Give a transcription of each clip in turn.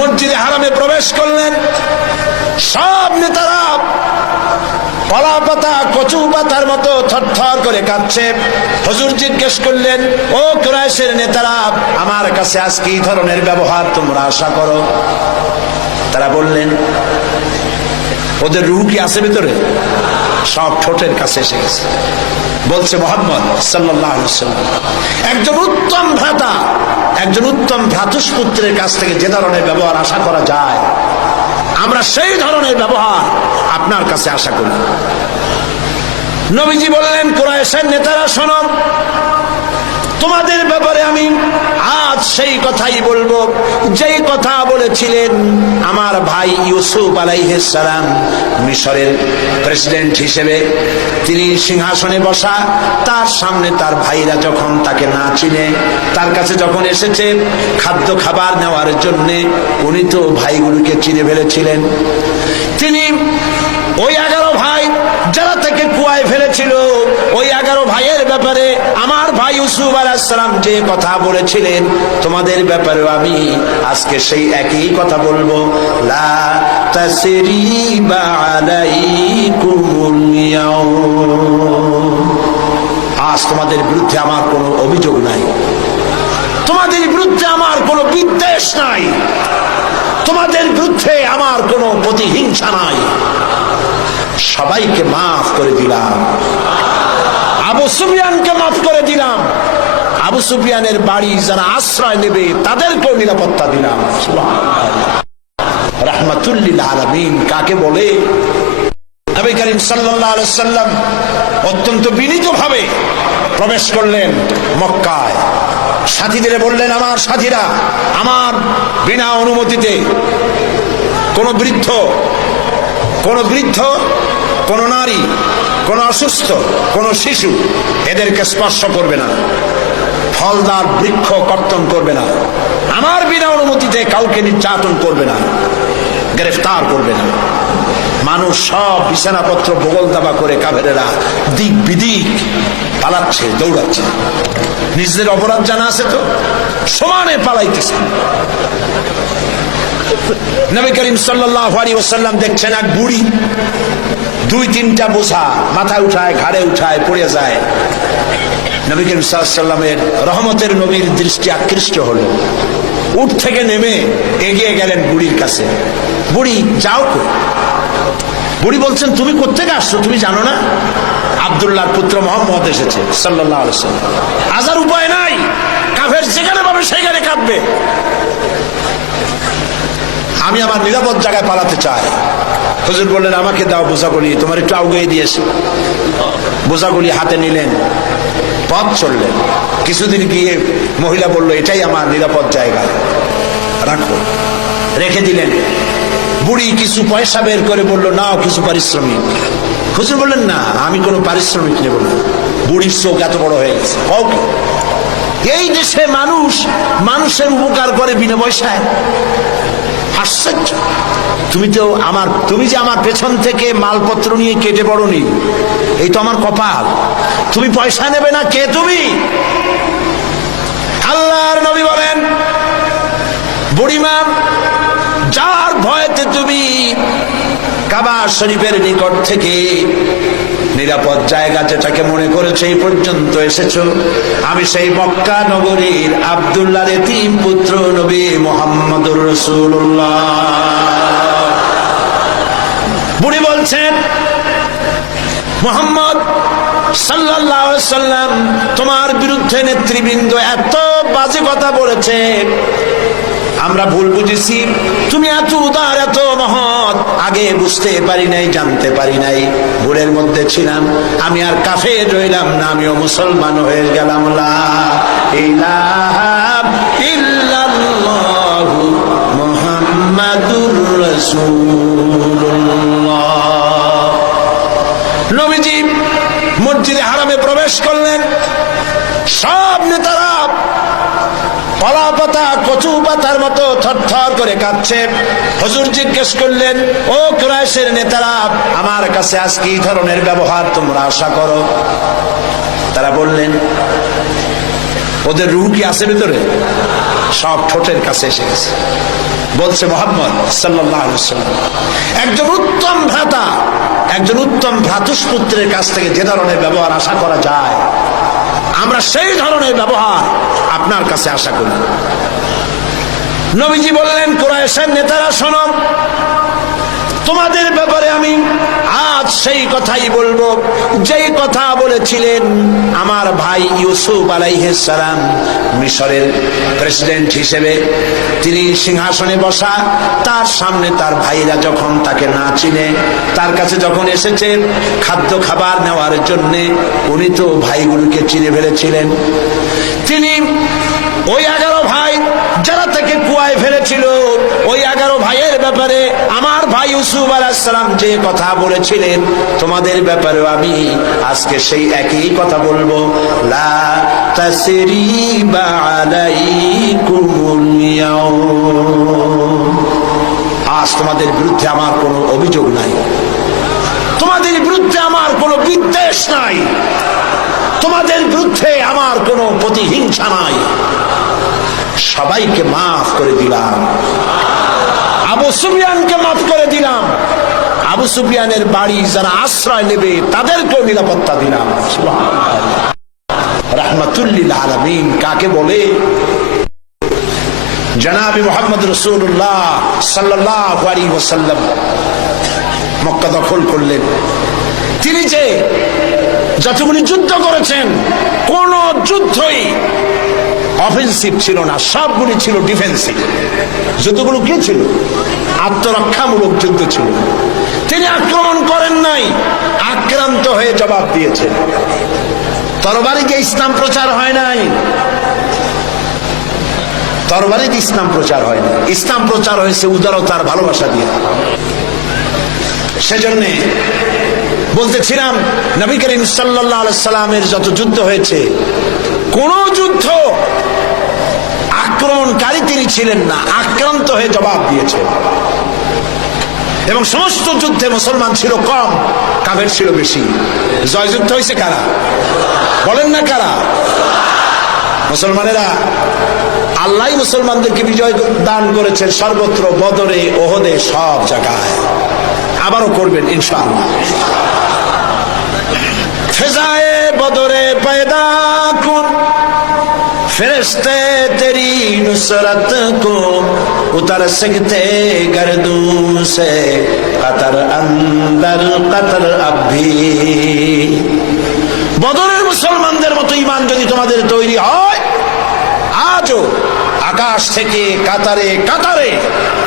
মসজিদে হারামে প্রবেশ করলেন। সব নেতারা কলা পাতা, কচু পাতার মতো থরথর করে কাঁদছে। হজুর জিজ্ঞেস করলেন, ও নেতারা, আমার কাছে ধরনের ব্যবহার তোমরা আশা করো? তারা বললেন, ওদের রুহ কি আছে ভিতরে? সব ঠোঁটের কাছে এসে গেছে। বলছে মোহাম্মদ সাল্লাহ একজন উত্তম একজন উত্তম ভ্রাতুষ্পুত্রের কাছ থেকে যে ধরনের ব্যবহার আশা করা যায়, আমরা সেই ধরনের ব্যবহার আপনার কাছে আশা করি। নবীজি বললেন কোরআশের নেতারা শোনো তোমাদের ব্যাপারে আমি আজ সেই কথাই বলব। যেই কথা বলেছিলেন আমার ভাই ইউসুফ আলাইহালাম মিশরের প্রেসিডেন্ট হিসেবে। তিনি সিংহাসনে বসা, তার সামনে তার ভাইরা যখন তাকে না চিনে, তার কাছে যখন এসেছে খাদ্য খাবার নেওয়ার জন্যে, উনি তো ভাইগুলোকে চিনে ফেলেছিলেন। তিনি ওই ভাই যারা তাকে কুয়ায় ফেলেছিল, ওই এগারো ভাইয়ের ব্যাপারে আমার ভাই ইউসুফ আলাহাম যে কথা বলেছিলেন, তোমাদের ব্যাপারেও আমি আজকে সেই একই কথা বলব। লা। আজ তোমাদের বিরুদ্ধে আমার কোনো অভিযোগ নাই। তোমাদের বিরুদ্ধে আমার কোনো বিদ্বেষ নাই। তোমাদের বিরুদ্ধে আমার কোনো প্রতিহিংসা নাই। সবাইকে মাফ করে দিলাম। আবু সুফিয়ানকে মাফ করে দিলাম। আবু সুফিয়ানের বাড়ি যারা আশ্রয় নেবে, তাদেরকেও নিরাপত্তা দিলাম। রহমতুল্লিল আলমিন। কাকে বলে? নবী করিম সাল্লাল্লাহু সাল্লাম অত্যন্ত বিনীত ভাবে প্রবেশ করলেন মক্কায়। সাথীদের বললেন, আমার সাথীরা, আমার বিনা অনুমতিতে কোন বৃদ্ধ কোন বৃদ্ধ কোন নারী, কোন অসুস্থ, কোন শিশু এদেরকে স্পর্শ করবে না। ফলদার বৃক্ষ কর্তন করবে না। আমার বিনা অনুমতিতে কাউকে নির্যাতন করবে না, গ্রেফতার করবে না। মানুষ সব বিছানাপত্র বগল দাবা করে কাভেরেরা দিক বিদিক পালাচ্ছে, দৌড়াচ্ছে। নিজেদের অপরাধ জানা আছে তো? সমানে পালাইতেছে। নবী করিম সাল্লাহ আলী ওসাল্লাম দেখছেন এক বুড়ি দুই তিনটা বোঝা মাথায় উঠায়, ঘাড়ে উঠায়, পড়ে যায়। নবী করিম সাল্লামের রহমতের নবীর দৃষ্টি আকৃষ্ট হলো। উঠ থেকে নেমে এগিয়ে গেলেন বুড়ির কাছে। বুড়ি, যাও বুড়ি বলছেন, তুমি কোথেকে আসছো? তুমি জানো না? আবদুল্লাহর পুত্র মোহাম্মদ এসেছে সাল্লাহ আলসালাম আজার উপায় নাই। কাফের যেখানে পাবে, সেখানে কাঁদবে আমি আমার নিরাপদ জায়গায় পালাতে চাই। হুজুর বললেন, আমাকে দাও বোঝাগুলি তোমার একটু আউগিয়ে দিয়েছি বোঝাগুলি হাতে নিলেন, পথ চললেন। কিছুদিন গিয়ে মহিলা বলল, এটাই আমার নিরাপদ জায়গা। রাখো, রেখে দিলেন। বুড়ি কিছু পয়সা বের করে বলল, নাও কিছু পারিশ্রমিক। হুজুর বললেন, না, আমি কোনো পারিশ্রমিক নেব না। বুড়ির চোখ এত বড় হয়ে গেছে। ওকে এই দেশে মানুষ মানুষের উপকার করে বিনা পয়সায়। আশ্চর্য। তুমি তো আমার, তুমি যে আমার পেছন থেকে মালপত্র নিয়ে কেটে পড়নি, এই তো আমার কপাল। তুমি পয়সা নেবে না কে তুমি? আল্লাহর নবী বলেন, বুড়িমা, যার ভয়তে তুমি কাবা শরীফের নিকট থেকে নিরাপদ জায়গা যেটাকে মনে করেছে এই পর্যন্ত এসেছ। আমি সেই মক্কা নগরীর আবদুল্লাহ তিন পুত্র নবী মোহাম্মদুর রসুল্লাহ বুড়ি বলছেন, মোহাম্মদ সাল্লাম তোমার বিরুদ্ধে নেতৃবৃন্দ এত বাজে কথা বলেছে। আমরা ভুল বুঝেছি। তুমি এত উদার, এত মহৎ আগে বুঝতে পারি নাই, জানতে পারি নাই। ভুলের মধ্যে ছিলাম, আমি আর কাফে রইলাম না, আমিও মুসলমান হয়ে গেলাম। ইল্লাল্লাহু নবীজি মসজিদে হারামে প্রবেশ করলেন সব নেতারা কলা পাতা, কচু পাতার মতো থরথর করে কাঁদছে হজুর জিজ্ঞেস করলেন, ও ক্রাইশের নেতারা, আমার কাছে আজ কি ধরনের ব্যবহার তোমরা আশা করো? তারা বললেন ওদের রুহ কি আছে ভিতরে? সব ঠোঁটের কাছে এসে গেছে। বলছে, মোহাম্মদ সাল্লাম একজন উত্তম ভ্রাতা, একজন উত্তম ভ্রাতুষ্পুত্রের কাছ থেকে যে ধরনের ব্যবহার আশা করা যায়, আমরা সেই ধরনের ব্যবহার আপনার কাছে আশা করি। নবীজি বললেন কোরআশের নেতারা শোনো তোমাদের ব্যাপারে আমি আজ সেই কথাই বলব। যেই কথা বলেছিলেন আমার ভাই ইউসুফ আলাইহালাম মিশরের প্রেসিডেন্ট হিসেবে। তিনি সিংহাসনে বসা, তার সামনে তার ভাইরা যখন তাকে না চিনে, তার কাছে যখন এসেছেন খাদ্য খাবার নেওয়ার জন্য, উনি তো ভাইগুলোকে চিনে ফেলেছিলেন। তিনি ওই এগারো ভাই যারা তাকে কুয়ায় ফেলেছিল ওই এগারো ভাইয়ের ব্যাপারে আমার ভাই ইউসুফ আলাহিসাম যে কথা বলেছিলেন, তোমাদের ব্যাপারেও আমি আজকে সেই একই কথা বলব। লা আজ তোমাদের বিরুদ্ধে আমার কোনো অভিযোগ নাই। তোমাদের বিরুদ্ধে আমার কোনো বিদ্বেষ নাই। তোমাদের বিরুদ্ধে আমার কোনো প্রতিহিংসা নাই। সবাইকে মাফ করে দিলাম। সুফিয়ানকে মাফ করে দিলাম। আবু সুফিয়ানের বাড়ি যারা আশ্রয় নেবে, তাদেরকেও নিরাপত্তা দিলাম। আলমিন। কাকে বলে? জনাবি মোহাম্মদ রসুল্লাহ সাল্লাহ আলী মক্কা দখল করলেন। তিনি যে যতগুলি যুদ্ধ করেছেন, কোন যুদ্ধই অফেন্সিভ ছিল না, সবগুলি ছিল ডিফেন্সিভ যুদ্ধগুলো কি ছিল? আত্মরক্ষামূলক যুদ্ধ ছিল। তিনি আক্রমণ করেন নাই, আক্রান্ত হয়ে জবাব দিয়েছেন তরবারিকে ইসলাম প্রচার হয় নাই। তরবারিতে ইসলাম প্রচার হয় না ইসলাম প্রচার হয়েছে উদারতার ভালোবাসা দিয়ে। সেজন্য বলতেছিলাম, নবী করিম সাল্লাহ সাল্লামের যত যুদ্ধ হয়েছে কোন যুদ্ধ আক্রমণকারী তিনি ছিলেন না, আক্রান্ত হয়ে জবাব দিয়েছেন। এবং সমস্ত যুদ্ধে মুসলমান ছিল কম কাভের ছিল বেশি। জয়যুদ্ধ হয়েছে কারা? বলেন না কারা? মুসলমানেরা আল্লাহ মুসলমানদেরকে বিজয় দান করেছেন সর্বত্র বদরে, ওহদে, সব জায়গায়। আবারও করবেন, ইনশাআল্লাহ। ফেজায়ে पैदा कुन फरिश्ते तेरी नुसरत को उतर सकते गर्दों से कतर अंदर कतर अब भी বদরের মুসলমানদের মতো ইমান যদি তোমাদের তৈরি হয় আজও আকাশ থেকে কাতারে কাতারে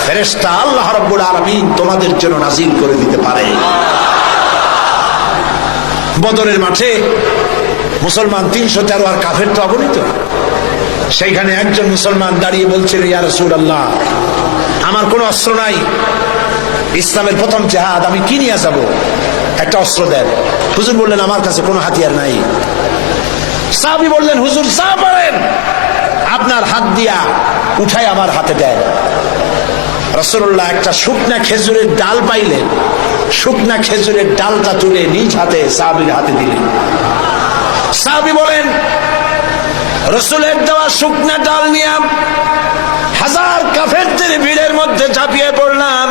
ফেরেস্তা আল্লাহ রব্বুল আলমিন তোমাদের জন্য নাজিল করে দিতে পারে বদরের মাঠে মুসলমান তিনশো তেরো আর কাফের তো অগণিত। সেইখানে একজন মুসলমান দাঁড়িয়ে বলছিল ইয়া রসুল আল্লাহ আমার কোনো অস্ত্র নাই। ইসলামের প্রথম জেহাদ, আমি কি নিয়ে যাব? একটা অস্ত্র দেন। হুজুর বললেন, আমার কাছে কোনো হাতিয়ার নাই। সাহাবি বললেন, হুজুর যা পারেন আপনার হাত দিয়া উঠাই আমার হাতে দেন। রসুল্লাহ একটা শুকনা খেজুরের ডাল পাইলেন। শুকনা খেজুরের ডালটা তুলে নিজ হাতে সাহাবির হাতে দিলেন। সাহাবি বলেন, রসুলের দেওয়া শুকনা ডাল নিয়ে হাজার কাফেরদের ভিড়ের মধ্যে ঝাঁপিয়ে পড়লাম।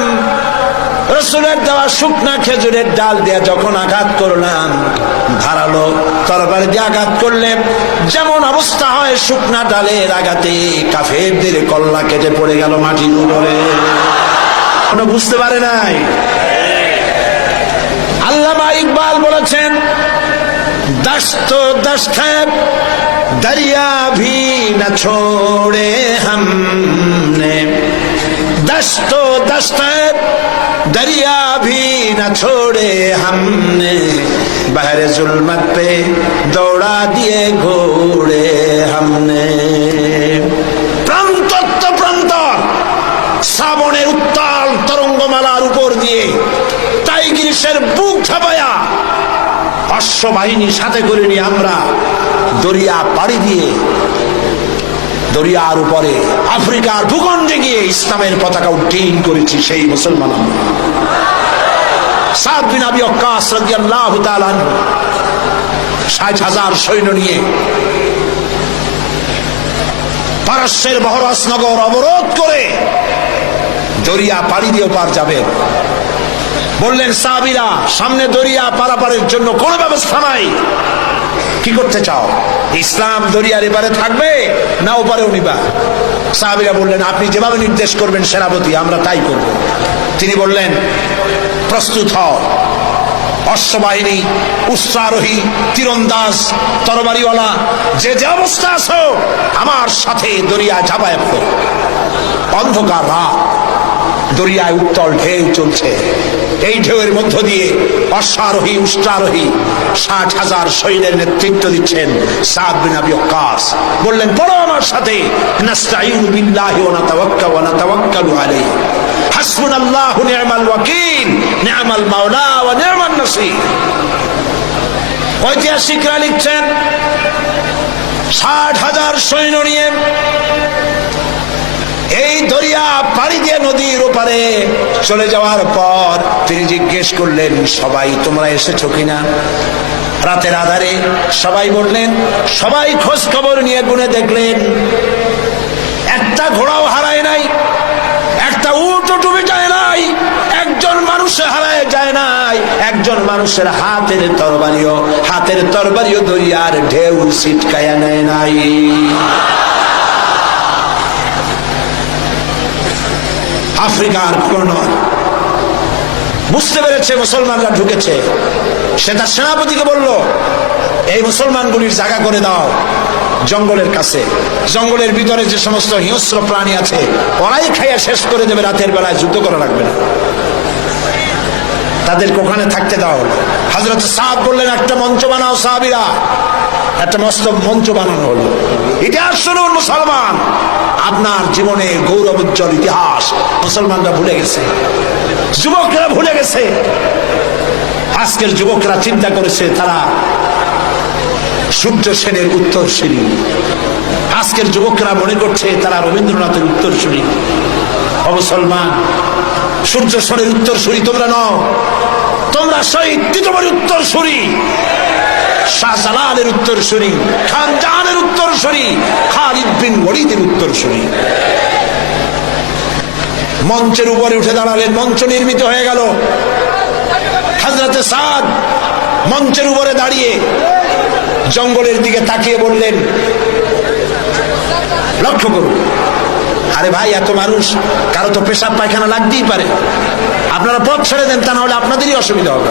রসুলের দেওয়া শুকনা খেজুরের ডাল দিয়ে যখন আঘাত করলাম, ধারালো তরবারি দিয়ে আঘাত করলে যেমন অবস্থা হয়, শুকনা ডালের আঘাতে কাফেরদের কল্লা কেটে পড়ে গেল মাটির উপরে। কোনো বুঝতে পারে নাই? আল্লামা ইকবাল বলেছেন दस्त दस्त है दरिया भी न छोड़े हमने दस्त दस्त है दरिया भी न छोड़े हमने बहर जुल्मत पे दौड़ा दिए घोड़े हमने প্রান্তত্ব প্রান্তর শ্রাবণের উত্তাল তরঙ্গমালার উপর দিয়ে টাইগ্রিসের বুক ছাপায়া অশ্ব বাহিনী সাথে করে নিয়ে আমরা দরিয়া পাড়ি দিয়ে দরিয়ার উপরে আফ্রিকার ভূখণ্ডে গিয়ে ইসলামের পতাকা উড্ডীন করেছি সেই মুসলমান ষাট হাজার সৈন্য নিয়ে পারস্যের অবরোধ করে দরিয়া পাড়ি দিয়ে পার যাবে। বললেন সাবিরা সামনে দরিয়া পারাপারের জন্য কোনো ব্যবস্থা নাই। কি করতে চাও? ইসলাম দরিয়ার এবারে থাকবে না ওপারেও নিবা? সাহাবিরা বললেন, আপনি যেভাবে নির্দেশ করবেন সেনাপতি, আমরা তাই করব। তিনি বললেন, প্রস্তুত হও। অশ্ববাহিনী উৎসারোহী তীরন্দাজ, তরবারিওয়ালা, যে যে অবস্থা আছো, আমার সাথে দরিয়া ঝাঁপায় পড়ো অন্ধকার রাত, দরিয়ায় উত্তল ঢেউ চলছে। এই ঢেউয়ের মধ্য দিয়ে অশ্বারোহী, উষ্ট্রারোহী ষাট হাজার সৈন্যের নেতৃত্ব দিচ্ছেন সাদ বিন বললেন, পড়ো আমার সাথে। ঐতিহাসিকরা লিখছেন, ষাট হাজার সৈন্য নিয়ে এই দরিয়া পাড়ি দিয়ে নদীর ওপারে চলে যাওয়ার পর তিনি জিজ্ঞেস করলেন, সবাই তোমরা এসেছ কিনা? রাতের আধারে সবাই বললেন, সবাই খোঁজ খবর নিয়ে গুনে দেখলেন, একটা ঘোড়াও হারায় নাই, একটা উল্টো ডুবে যায় নাই, একজন মানুষ হারায় যায় নাই, একজন মানুষের হাতের তরবারিও হাতের তরবারিও দরিয়ার ঢেউ ছিটকায়া নেয় নাই। আফ্রিকার কোন বুঝতে পেরেছে, মুসলমানরা ঢুকেছে। সে তার সেনাপতিকে বলল, এই মুসলমানগুলির জায়গা করে দাও জঙ্গলের কাছে। জঙ্গলের ভিতরে যে সমস্ত হিংস্র প্রাণী আছে, ওরাই খাইয়া শেষ করে দেবে, রাতের বেলায় যুদ্ধ করা লাগবে না। তাদেরকে ওখানে থাকতে দাও। হাজরত সাহাব বললেন, একটা মঞ্চ বানাও সাহাবিরা। একটা মস্ত মঞ্চ বানানো হলো। ইতিহাস শুনুন, মুসলমান। আপনার জীবনে গৌরব উজ্জ্বল ইতিহাস মুসলমানরা ভুলে গেছে। যুবকরা ভুলে গেছে। আজকের যুবকরা চিন্তা করেছে, তারা সূর্য সেনের উত্তর উত্তরসূরি আজকের যুবকরা মনে করছে, তারা রবীন্দ্রনাথের উত্তরসূরি। অমুসলমান সূর্য সেনের উত্তর উত্তরসূরি তোমরা নও। তোমরা শহীদ তিতবর উত্তরসূরি। শাহজালালের উত্তরসূরি খান জাহানের উত্তরসূরি, খালিদ বিন ওলিদের উত্তরসূরি। মঞ্চের উপরে উঠে দাঁড়ালেন, মঞ্চ নির্মিত হয়ে গেল। হাজরাতে সাদ মঞ্চের উপরে দাঁড়িয়ে জঙ্গলের দিকে তাকিয়ে বললেন, লক্ষ্য করুন। আরে ভাই, এত মানুষ, কারও তো পেশাব পায়খানা লাগতেই পারে। আপনারা পথ ছেড়ে দেন, তা না হলে আপনাদেরই অসুবিধা হবে।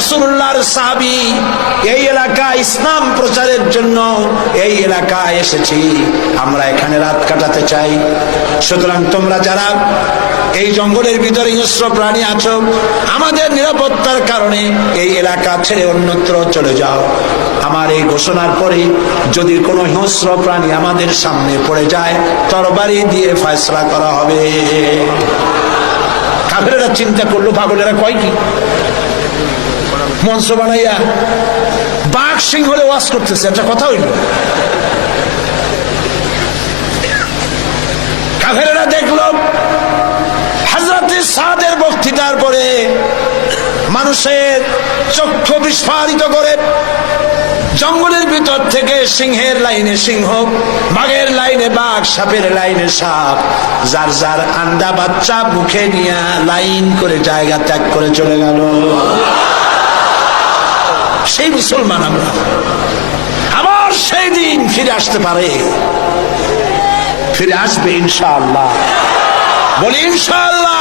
রসুল্লাহর সাহাবি এই এলাকা ইসলাম প্রচারের জন্য এই এলাকায় এসেছি। আমরা এখানে রাত কাটাতে চাই। সুতরাং তোমরা যারা এই জঙ্গলের ভিতরে হিংস্র প্রাণী আছো, আমাদের নিরাপত্তার কারণে এই এলাকা ছেড়ে অন্যত্র চলে যাও। আমার এই ঘোষণার পরে যদি কোনো হিংস্র প্রাণী আমাদের সামনে পড়ে যায়, তরবারি দিয়ে ফয়সলা করা হবে। কাফেরেরা চিন্তা করল, পাগলেরা কয় কি? মঞ্চ বানাইয়া বাঘ সিং হলে ওয়াজ করতেছে, একটা কথা হইল। কাফেরেরা দেখল হাজরতে সাদের বক্তৃতার পরে মানুষের চক্ষু বিস্ফারিত করে, জঙ্গলের ভিতর থেকে সিংহের লাইনে সিংহ, বাঘের লাইনে বাঘ, সাপের লাইনে সাপ, যার যার আন্ডা বাচ্চা মুখে নিয়ে লাইন করে জায়গা ত্যাগ করে চলে গেল। সেই মুসলমান আমরা। আবার সেই দিন ফিরে আসতে পারে। ফিরে আসবে ইনশাআল্লাহ। বলি ইনশাআল্লাহ।